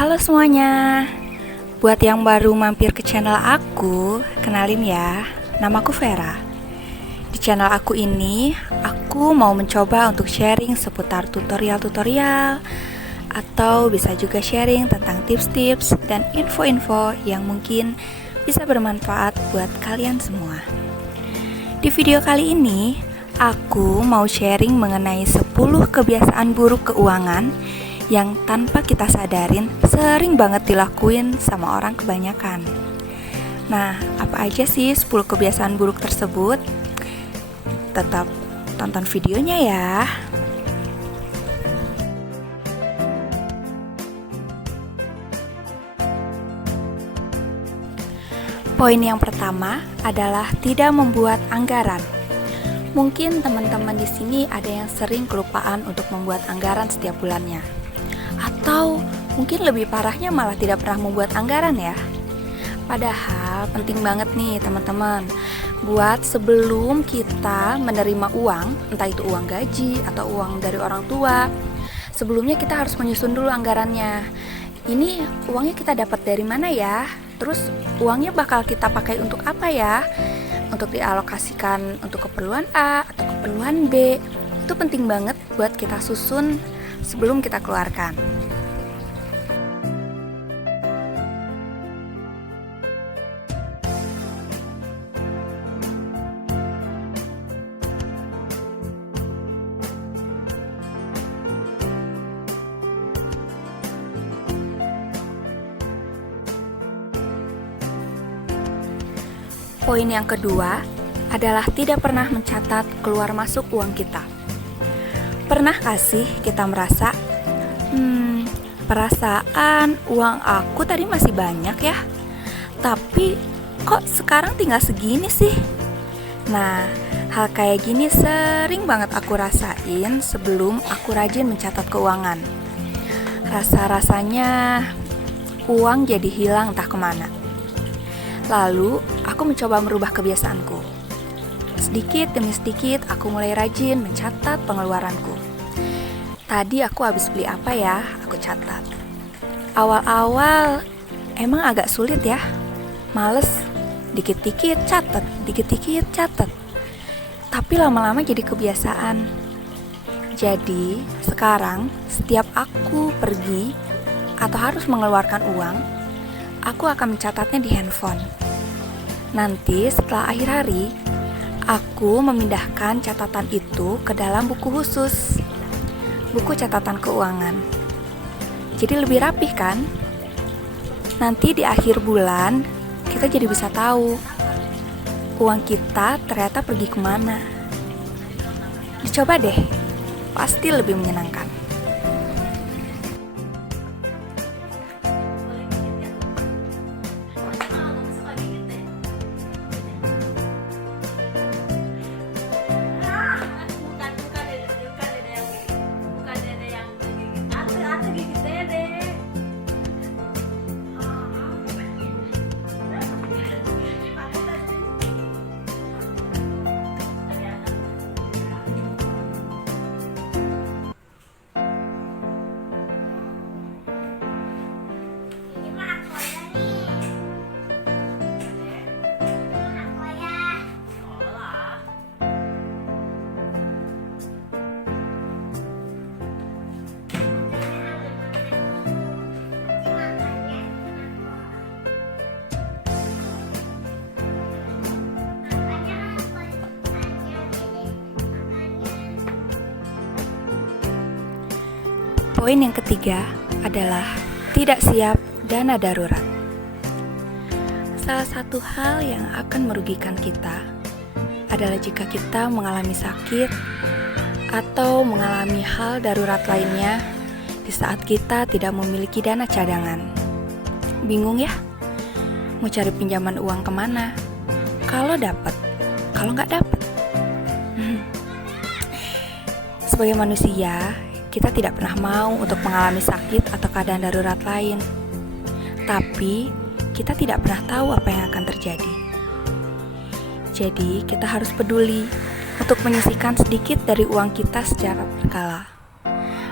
Halo semuanya. Buat yang baru mampir ke channel aku, kenalin ya, namaku Vera. Di channel aku ini, aku mau mencoba untuk sharing seputar tutorial-tutorial, atau bisa juga sharing tentang tips-tips dan info-info yang mungkin bisa bermanfaat buat kalian semua. Di video kali ini, aku mau sharing mengenai 10 kebiasaan buruk keuangan yang tanpa kita sadarin sering banget dilakuin sama orang kebanyakan. Nah, apa aja sih 10 kebiasaan buruk tersebut? Tetap tonton videonya ya. Poin yang pertama adalah tidak membuat anggaran. Mungkin teman-teman di sini ada yang sering kelupaan untuk membuat anggaran setiap bulannya. Atau mungkin lebih parahnya malah tidak pernah membuat anggaran ya. Padahal penting banget nih teman-teman, buat sebelum kita menerima uang, entah itu uang gaji atau uang dari orang tua, sebelumnya kita harus menyusun dulu anggarannya. Ini uangnya kita dapat dari mana ya? Terus uangnya bakal kita pakai untuk apa ya? Untuk dialokasikan untuk keperluan A atau keperluan B. Itu penting banget buat kita susun sebelum kita keluarkan. Poin yang kedua adalah tidak pernah mencatat keluar masuk uang kita. Pernah gak sih kita merasa, perasaan uang aku tadi masih banyak ya, tapi kok sekarang tinggal segini sih? Nah, hal kayak gini sering banget aku rasain sebelum aku rajin mencatat keuangan. Rasa-rasanya uang jadi hilang entah kemana. Lalu, aku mencoba merubah kebiasaanku. Sedikit demi sedikit, aku mulai rajin mencatat pengeluaranku. Tadi aku habis beli apa ya, aku catat. Awal-awal emang agak sulit ya. Males, dikit-dikit catat, dikit-dikit catat. Tapi lama-lama jadi kebiasaan. Jadi, sekarang setiap aku pergi atau harus mengeluarkan uang, aku akan mencatatnya di handphone. Nanti setelah akhir hari, aku memindahkan catatan itu ke dalam buku khusus, buku catatan keuangan. Jadi lebih rapih kan? Nanti di akhir bulan, kita jadi bisa tahu uang kita ternyata pergi kemana. Dicoba deh, pasti lebih menyenangkan. Poin yang ketiga adalah tidak siap dana darurat. Salah satu hal yang akan merugikan kita adalah jika kita mengalami sakit atau mengalami hal darurat lainnya di saat kita tidak memiliki dana cadangan. Bingung ya? Mau cari pinjaman uang kemana? Kalau dapat, kalau nggak dapat. Sebagai manusia, kita tidak pernah mau untuk mengalami sakit atau keadaan darurat lain. Tapi, kita tidak pernah tahu apa yang akan terjadi. Jadi, kita harus peduli untuk menyisihkan sedikit dari uang kita secara berkala.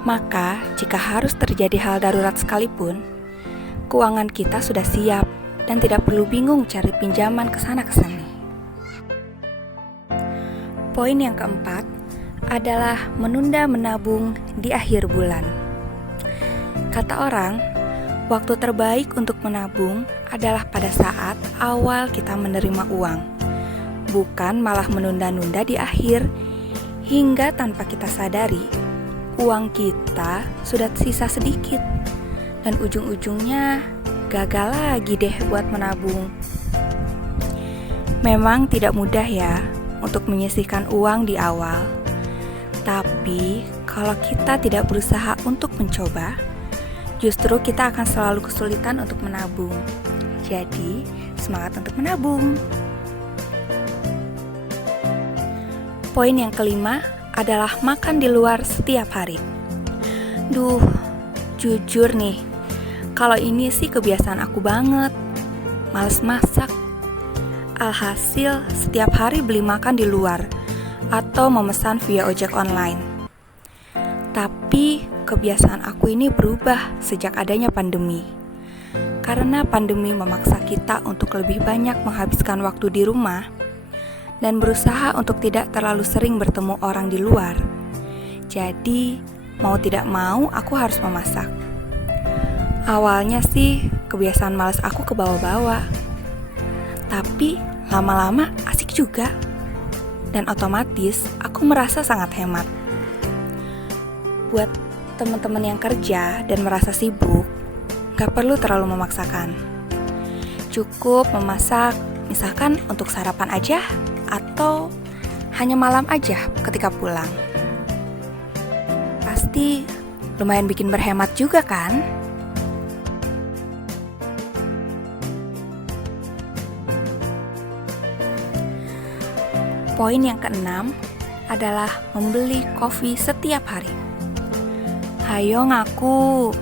Maka, jika harus terjadi hal darurat sekalipun, keuangan kita sudah siap dan tidak perlu bingung cari pinjaman kesana-kesini. Poin yang keempat adalah menunda menabung di akhir bulan. Kata orang, waktu terbaik untuk menabung adalah pada saat awal kita menerima uang, bukan malah menunda-nunda di akhir, hingga tanpa kita sadari, uang kita sudah sisa sedikit, dan ujung-ujungnya gagal lagi deh buat menabung. Memang tidak mudah ya untuk menyisihkan uang di awal, tapi kalau kita tidak berusaha untuk mencoba, justru kita akan selalu kesulitan untuk menabung. Jadi, semangat untuk menabung. Poin yang kelima adalah makan di luar setiap hari. Duh, jujur nih, kalau ini sih kebiasaan aku banget. Males masak. Alhasil, setiap hari beli makan di luar atau memesan via ojek online. Tapi kebiasaan aku ini berubah sejak adanya pandemi. Karena pandemi memaksa kita untuk lebih banyak menghabiskan waktu di rumah dan berusaha untuk tidak terlalu sering bertemu orang di luar. Jadi, mau tidak mau aku harus memasak. Awalnya sih kebiasaan malas aku ke bawah-bawah. Tapi lama-lama asik juga. Dan otomatis aku merasa sangat hemat. Buat teman-teman yang kerja dan merasa sibuk, gak perlu terlalu memaksakan. Cukup memasak, misalkan untuk sarapan aja, atau hanya malam aja ketika pulang. Pasti lumayan bikin berhemat juga kan? Poin yang keenam adalah membeli kopi setiap hari. Hayo ngaku,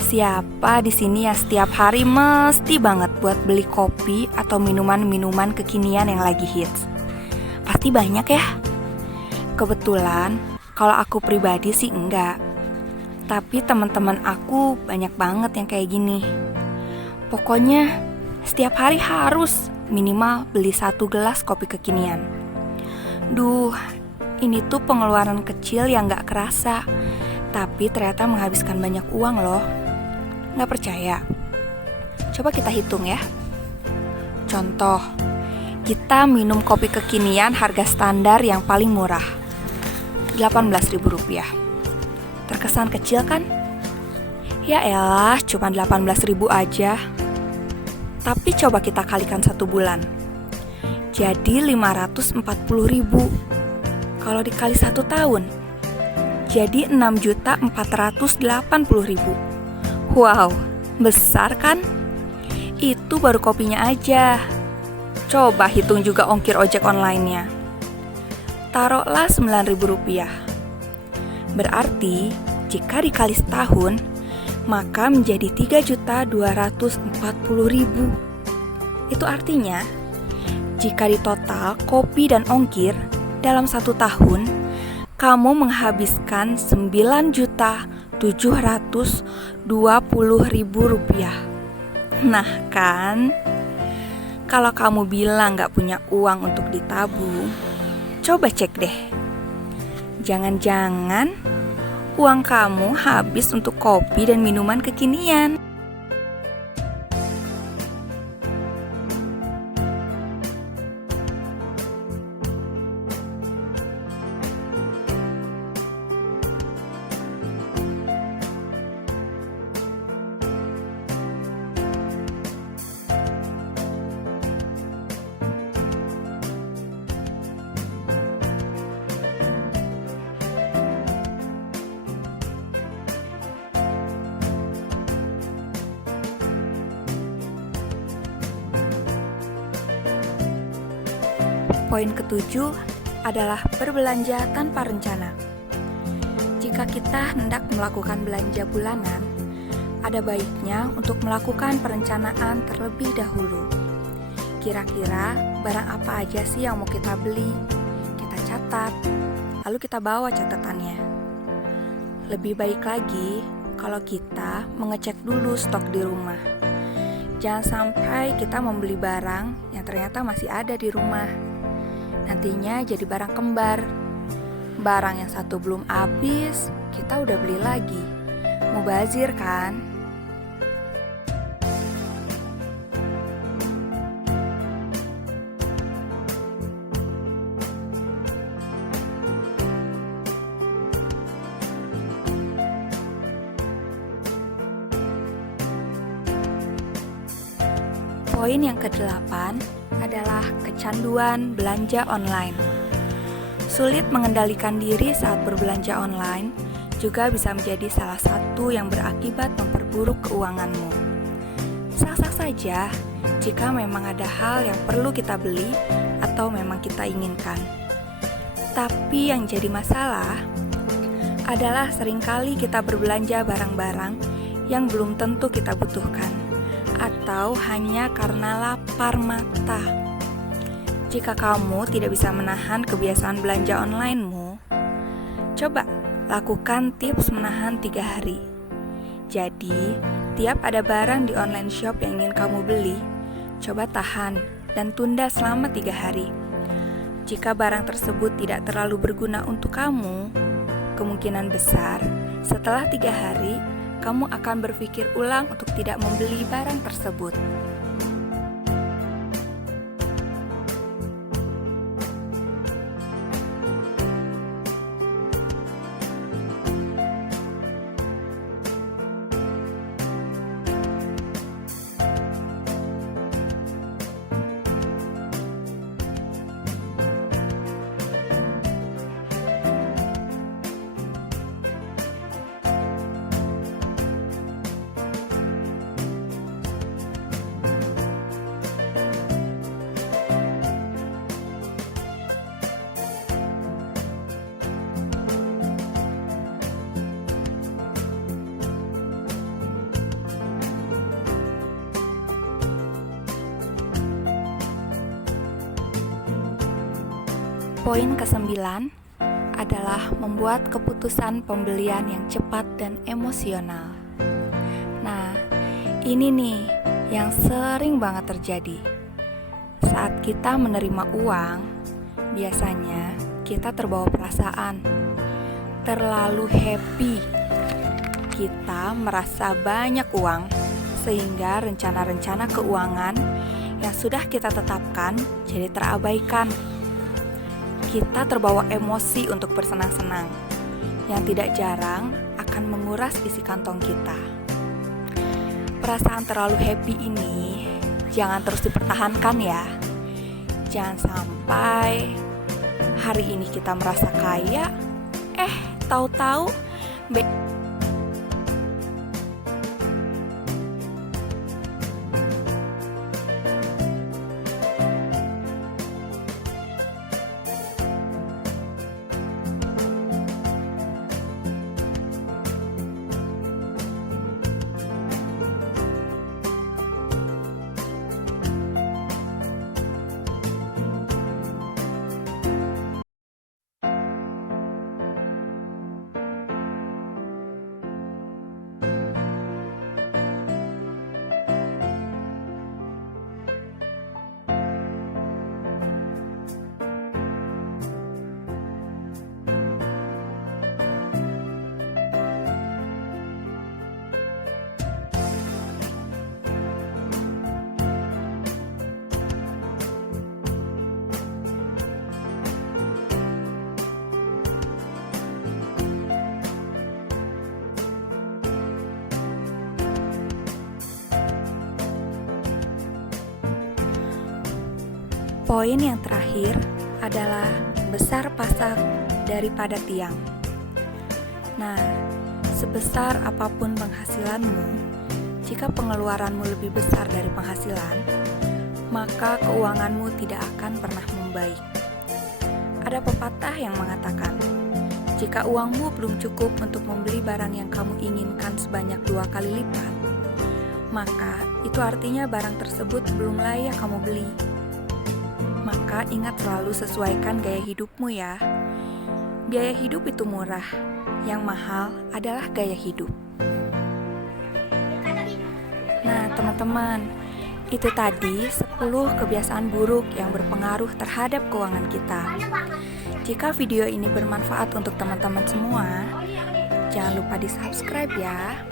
siapa di sini yang setiap hari mesti banget buat beli kopi atau minuman-minuman kekinian yang lagi hits? Pasti banyak ya. Kebetulan, kalau aku pribadi sih enggak. Tapi teman-teman aku banyak banget yang kayak gini. Pokoknya, setiap hari harus minimal beli 1 gelas kopi kekinian. Duh, ini tuh pengeluaran kecil yang gak kerasa, tapi ternyata menghabiskan banyak uang loh. Gak percaya? Coba kita hitung ya. Contoh, kita minum kopi kekinian harga standar yang paling murah, Rp18.000. Terkesan kecil kan? Ya elah, cuma 18.000 aja. Tapi coba kita kalikan 1 bulan, jadi 540.000. Kalau dikali 1 tahun, jadi 6.480.000. Wow, besar kan? Itu baru kopinya aja. Coba hitung juga ongkir ojek online-nya. Taruhlah Rp9.000. Berarti, jika dikali setahun, maka menjadi 3.240.000. Itu artinya, jika ditotal kopi dan ongkir dalam 1 tahun, kamu menghabiskan Rp9.720.000. Nah kan, kalau kamu bilang gak punya uang untuk ditabung, coba cek deh. Jangan-jangan uang kamu habis untuk kopi dan minuman kekinian. Poin ketujuh adalah berbelanja tanpa rencana. Jika kita hendak melakukan belanja bulanan, ada baiknya untuk melakukan perencanaan terlebih dahulu. Kira-kira barang apa aja sih yang mau kita beli? Kita catat, lalu kita bawa catatannya. Lebih baik lagi kalau kita mengecek dulu stok di rumah. Jangan sampai kita membeli barang yang ternyata masih ada di rumah. Nantinya jadi barang kembar. Barang yang satu belum habis, kita udah beli lagi. Mubazir kan? Poin yang ke-8 adalah kecanduan belanja online. Sulit mengendalikan diri saat berbelanja online juga bisa menjadi salah satu yang berakibat memperburuk keuanganmu. Sah-sah saja jika memang ada hal yang perlu kita beli atau memang kita inginkan. Tapi yang jadi masalah adalah seringkali kita berbelanja barang-barang yang belum tentu kita butuhkan, atau hanya karena lapar mata. Jika kamu tidak bisa menahan kebiasaan belanja online-mu, coba lakukan tips menahan 3 hari. Jadi, tiap ada barang di online shop yang ingin kamu beli, coba tahan dan tunda selama 3 hari. Jika barang tersebut tidak terlalu berguna untuk kamu, kemungkinan besar setelah 3 hari, kamu akan berpikir ulang untuk tidak membeli barang tersebut. Poin ke-9 adalah membuat keputusan pembelian yang cepat dan emosional. Nah, ini nih yang sering banget terjadi. Saat kita menerima uang, biasanya kita terbawa perasaan, terlalu happy. Kita merasa banyak uang, sehingga rencana-rencana keuangan yang sudah kita tetapkan jadi terabaikan. Kita terbawa emosi untuk bersenang-senang, yang tidak jarang akan menguras isi kantong kita. Perasaan terlalu happy ini jangan terus dipertahankan ya. Jangan sampai hari ini kita merasa kaya, tahu-tahu Poin yang terakhir adalah besar pasak daripada tiang. Nah, sebesar apapun penghasilanmu, jika pengeluaranmu lebih besar dari penghasilan, maka keuanganmu tidak akan pernah membaik. Ada pepatah yang mengatakan, jika uangmu belum cukup untuk membeli barang yang kamu inginkan sebanyak 2 kali lipat, maka itu artinya barang tersebut belum layak kamu beli. Maka ingat selalu sesuaikan gaya hidupmu ya. Biaya hidup itu murah, yang mahal adalah gaya hidup. Nah teman-teman, Itu tadi 10 kebiasaan buruk yang berpengaruh terhadap keuangan kita. Jika video ini bermanfaat untuk teman-teman semua, jangan lupa di-subscribe ya.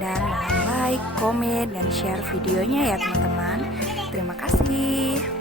Dan mohon like, komen, dan share videonya ya teman-teman. Terima kasih.